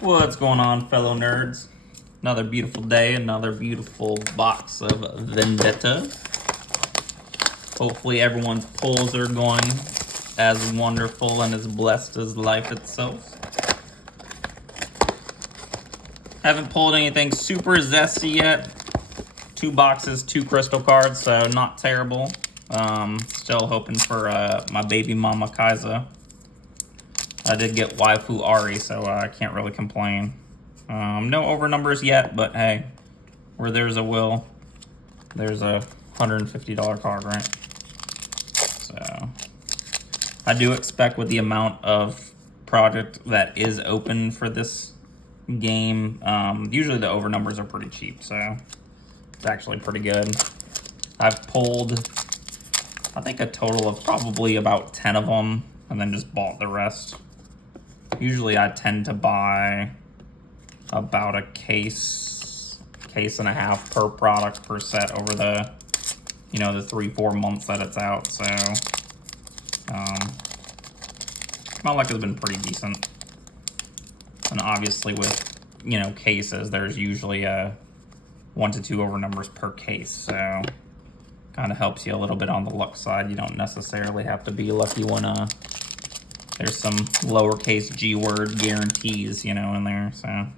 What's going on, fellow nerds? Another beautiful day, another beautiful box of Vendetta. Hopefully everyone's pulls are going as wonderful and as blessed as life itself. Haven't pulled anything super zesty yet. 2 boxes, 2 crystal cards, so not terrible. Still hoping for my baby mama Kaiza. I did get waifu Ari, so I can't really complain. No over numbers yet, but hey, where there's a will, there's a $150 card, right? So I do expect with the amount of project that is open for this game, usually the over numbers are pretty cheap, so it's actually pretty good. I've pulled, I think, a total of probably about 10 of them, and then just bought the rest. Usually I tend to buy about a case and a half per product per set over the, the 3-4 months that it's out. So my luck has been pretty decent. And obviously with, cases, there's usually 1 to 2 over numbers per case. So kind of helps you a little bit on the luck side. You don't necessarily have to be lucky when there's some lowercase g word guarantees, in there. So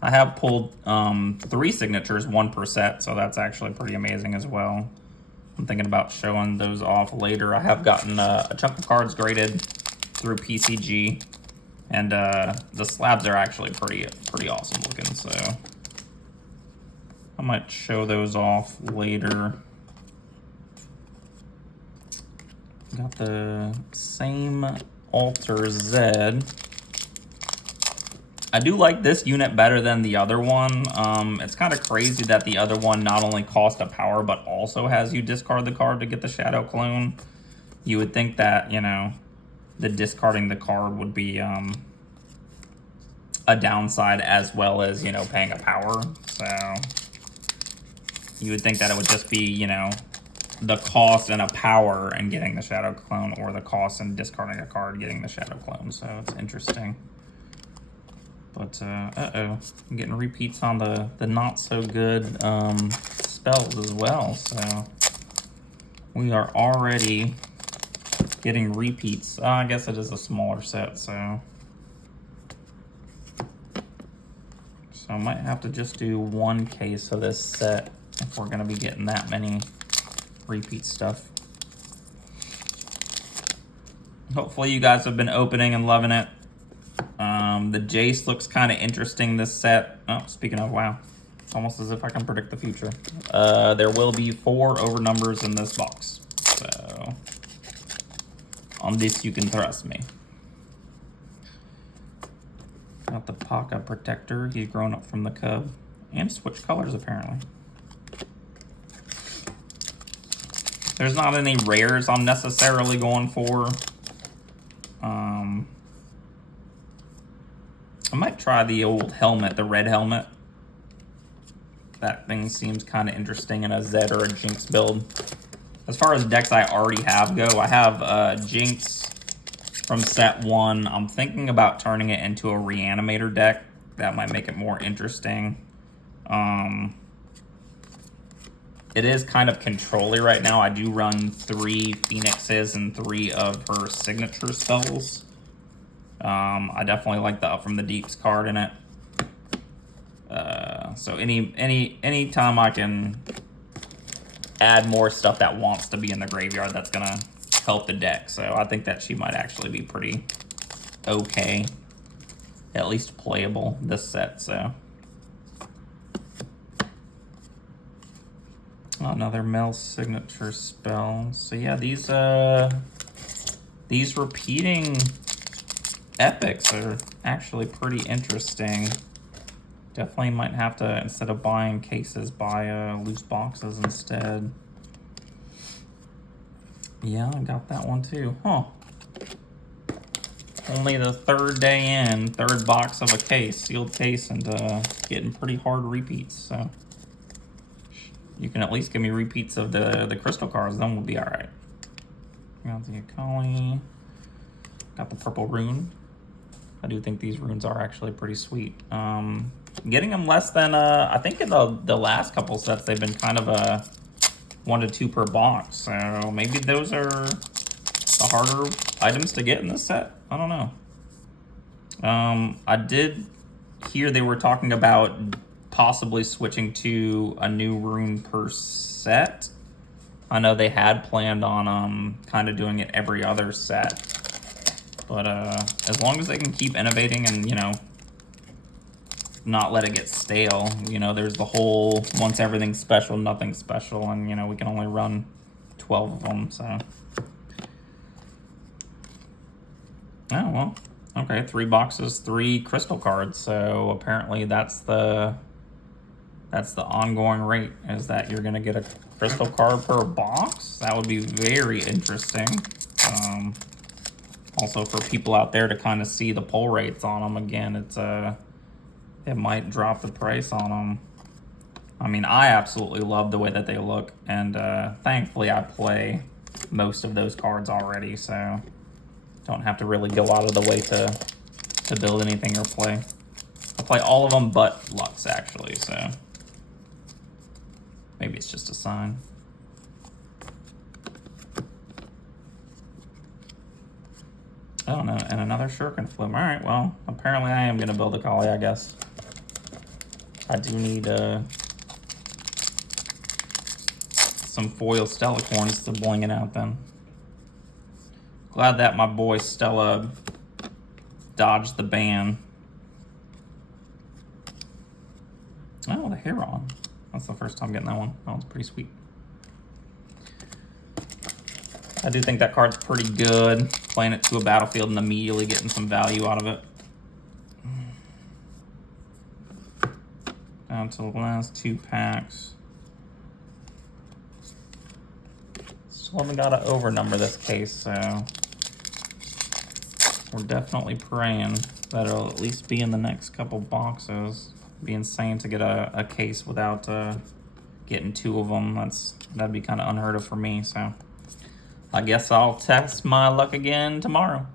I have pulled 3 signatures, 1 per set, so that's actually pretty amazing as well. I'm thinking about showing those off later. I have gotten a chunk of cards graded through PCG, and the slabs are actually pretty awesome looking, so I might show those off later. Got the same Alter Z. I do like this unit better than the other one. It's kind of crazy that the other one not only costs a power, but also has you discard the card to get the Shadow Clone. You would think that, the discarding the card would be a downside as well as, paying a power. So you would think that it would just be, the cost and a power and getting the Shadow Clone, or the cost and discarding a card getting the Shadow Clone. So it's interesting. But, uh-oh, I'm getting repeats on the not so good spells as well. So we are already getting repeats. I guess it is a smaller set, so I might have to just do 1 case of this set if we're going to be getting that many repeat stuff. Hopefully you guys have been opening and loving it. The Jace looks kind of interesting this set. Oh, speaking of, wow. It's almost as if I can predict the future. There will be 4 over numbers in this box. So on this you can trust me. Got the Paka Protector. He's grown up from the Cub. And switched colors, apparently. There's not any rares I'm necessarily going for. I might try the old helmet, the red helmet. That thing seems kind of interesting in a Zed or a Jinx build. As far as decks I already have go, I have Jinx from set 1. I'm thinking about turning it into a Reanimator deck. That might make it more interesting. It is kind of control-y right now. I do run 3 Phoenixes and 3 of her signature spells. I definitely like the Up from the Deeps card in it. So any time I can add more stuff that wants to be in the graveyard, that's gonna help the deck. So I think that she might actually be pretty okay, at least playable this set. So another Mel signature spell. So yeah, these repeating epics are actually pretty interesting. Definitely might have to, instead of buying cases, buy loose boxes instead. Yeah, I got that one too. Huh. Only the 3rd day in, 3rd box of a case, sealed case, and getting pretty hard repeats. So you can at least give me repeats of the crystal cards, then we'll be all right. Got the Akali. Got the purple rune. I do think these runes are actually pretty sweet. Getting them less than, I think in the last couple sets, they've been kind of a 1 to 2 per box. So maybe those are the harder items to get in this set. I don't know. I did hear they were talking about possibly switching to a new rune per set. I know they had planned on kind of doing it every other set. But as long as they can keep innovating and, you know, not let it get stale. You know, there's the whole once everything's special, nothing special, and, you know, we can only run 12 of them, so. Oh, well, okay, 3 boxes, 3 crystal cards, so apparently that's the ongoing rate, is that you're gonna get a crystal card per box. That would be very interesting. Also for people out there to kind of see the pull rates on them. Again, it might drop the price on them. I mean, I absolutely love the way that they look, and thankfully I play most of those cards already, so don't have to really go out of the way to build anything or play. I play all of them but Lux, actually, so maybe it's just a sign. Oh no, and another shuriken flume. Alright, well, apparently I am going to build a collie, I guess. I do need some foil Stellacorns to bling it out then. Glad that my boy Stella dodged the ban. Oh, the Heron. That's the first time getting that one. That one's pretty sweet. I do think that card's pretty good. Playing it to a battlefield and immediately getting some value out of it. Down to the last 2 packs. Still haven't got to overnumber this case, so we're definitely praying that it'll at least be in the next couple boxes. It'd be insane to get a case without getting 2 of them. That'd be kind of unheard of for me, so I guess I'll test my luck again tomorrow.